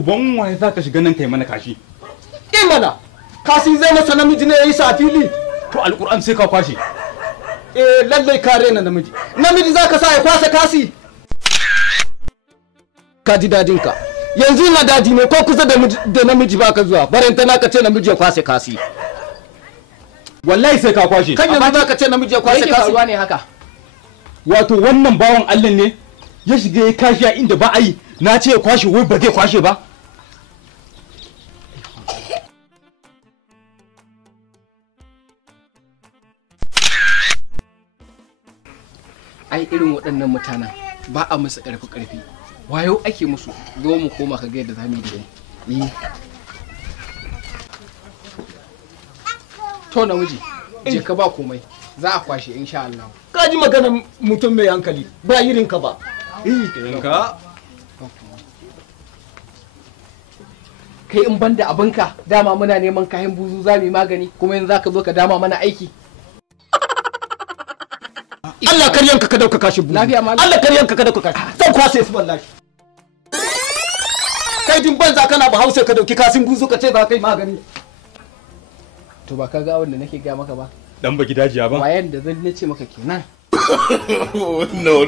uban waye za ka shiga nan kai mana kashi mana kasi zai masa namiji ne yayi sa fili to alquran sai ka kwashe lallai kare na namiji zaka sa ya kwasa kasi ka ji dadin ka yanzu na dadi ne ko kusa da namiji baka zuwa barenta na ka ce namiji ya kwase kasi wallahi sai ka kwashe kan yanzu zaka ce namiji ya kwase kasi ne haka wato wannan bawan Allah ne ya shiga ya kashi a inda ba a yi na ce ya kwashe wai ba zai kwashe ba ai irin waɗannan mutanen ba a musu ƙarfi wayo ake musu zo mu koma ka ga yadda zamu yi da ni to namiji je ka ba komai za a kwashe insha Allah ka ji maganar mutum mai hankali ba irin ka ba ka kai in banda abinka dama muna neman kayan buzu za mu yi magani kuma yanzu zaka zo ka dama mana aiki Allah karyanka ka dauka kashi buzu Allah karyanka ka dauka kashi zan kwase su wallahi kai din banza kana ba hausa ka dauki kasin buzu ka ce za ka yi magani to ba ka ga wanda nake ga maka ba dan ba gidajiya ba wayan da zan nace maka kenan no